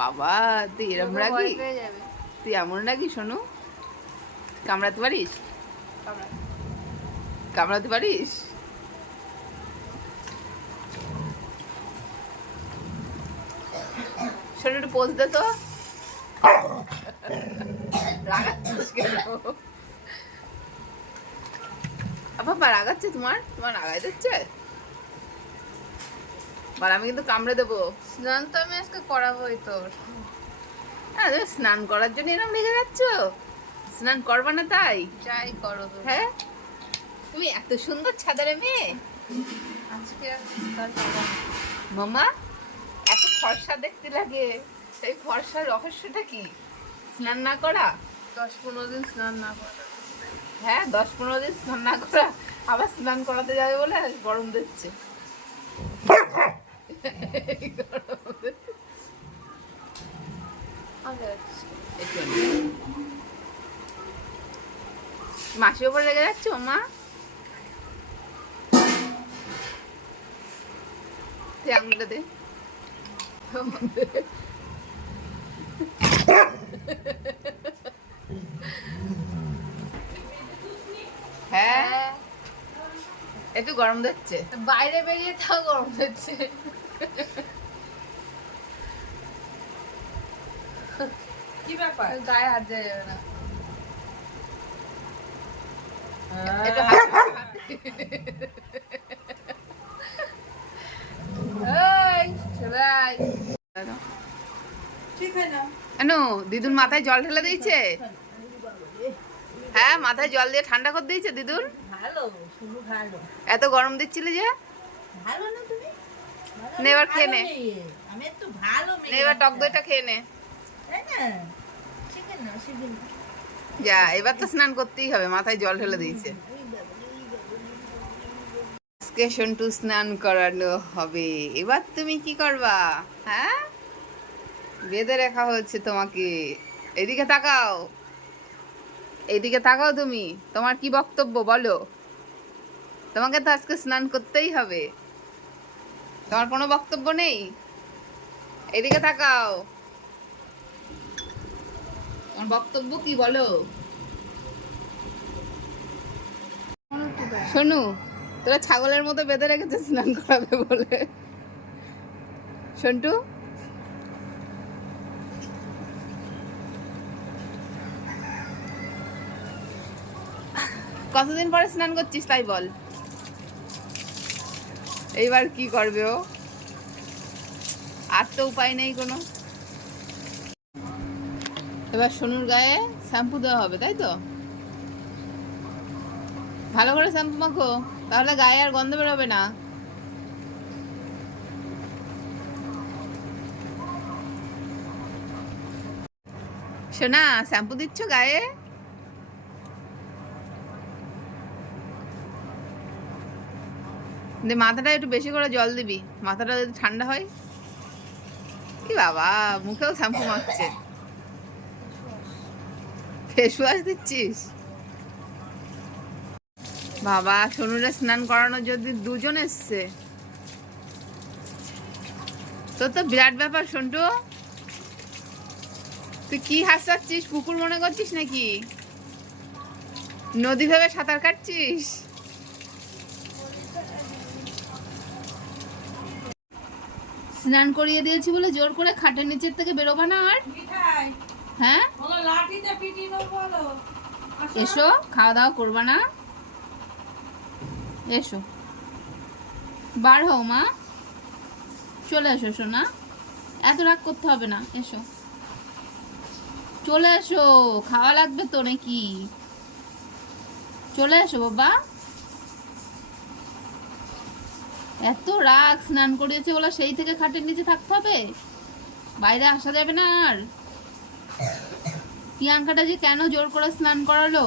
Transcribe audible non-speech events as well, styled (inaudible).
বাবা তুই এরম যাবে। তুই এমন রাগি শোনু কামড়াতে পারিস? কামড়াতে পারিস? শোনো একটু পোজ দে তো। বাবা রাগাচ্ছে তোমার? তোমার রাগাই দিচ্ছে? বল আমি কিন্তু কামড়ে দেবো। স্নান তো আমি আজকে করাবোই তোর। হ্যাঁ তুমি স্নান করার জন্য এরকম লেগে যাচ্ছ? স্নান করবা না তাই? যাই করো হ্যাঁ? তুমি এত সুন্দর ছাদারে মেয়ে। আজকে আর মামা এত ফর্সা দেখতে লাগে। সেই ফর্সার রহস্যটা কি? স্নান না করা? দশ পনেরো দিন স্নান না করা। হ্যাঁ দশ পনেরো দিন স্নান না করা। আবার স্নান করাতে যাবে বলে গরম দিচ্ছে। মাসির ওপর রেগে যাচ্ছ মা? আঙুলটা দে। হ্যাঁ? হ্যাঁ। একটু গরম দিচ্ছে বাইরে বেরিয়ে তাও গরম হচ্ছে (laughs) কি ব্যাপার? গায়ে হাত দেওয়া যাবে না। হয়। দিদুন মাথায় জল ঢেলে দিয়েছে? হ্যাঁ মাথায় জল দিয়ে ঠান্ডা করে দিয়েছে দিদুন? ভালো ভালো। এত গরম দিচ্ছিলে যে? ভালো না তুমি নে। এবার খেয়ে নে। আমি একটু ভালো মেয়ে। নে এবার টক দইটা খেয়ে নে। তাই না? শিখে না শিখে যা এবার তো স্নান করতেই হবে মাথায় জল ঢেলে দিয়েছে। আজকে সন্টু স্নান করানো হবে। এবার তুমি কি করবা? হ্যাঁ? বেঁধে রাখা হচ্ছে তোমাকে। এদিকে তাকাও। এদিকে তাকাও তুমি। তোমার কি বক্তব্য বলো? তোমাকে তো আজকে স্নান করতেই হবে। তোমার কোনো বক্তব্য নেই? এদিকে তাকাও। তোমার বক্তব্য কি বলো? শোনু, তোরা ছাগলের মতো বেঁধে রেখেছে স্নান করাবে বলে। সন্টু কতদিন পরে স্নান করছিস তাই বল। এইবার কি করবে ও? আর তো উপায় নেই কোনো। এবার সোনুর গায়ে শ্যাম্পু দেওয়া হবে, তাই তো? ভালো করে শ্যাম্পু মাখো, তাহলে গায়ে আর গন্ধ বেরোবে না। শোনা শ্যাম্পু দিচ্ছ গায়ে? দে, মাথাটা একটু বেশি করে জল দিবি। মাথাটা যদি ঠান্ডা হয়। কি বাবা, মুখেও শ্যাম্পু মাখছে। ফেস ওয়াশ দিচ্ছিস? বাবা, সোনুরে স্নান করানোর যদি দুজন এসছে। তোর তো বিরাট ব্যাপার, সন্টু। তুই কি হাসাচ্ছিস? পুকুর মনে করছিস নাকি? নদী ভেবে সাঁতার কাটছিস? স্নান করিয়ে দিয়েছি বলে জোর করে খাটের নিচের থেকে বেরোবা না আর? হ্যাঁ। এসো খাওয়া দাওয়া করবা না? এসো। বার হও মা। চলে এসো সোনা এত রাগ করতে হবে না এসো। চলে এসো খাওয়া লাগবে তো নাকি? চলে এসো বাবা। এত রাগ স্নান করিয়েছে বলে, সেই থেকে খাটের নিচে থাকতে হবে? বাইরে আসা যাবে না আর। প্রিয়াঙ্কাটা যে কেন জোর করে স্নান করালো?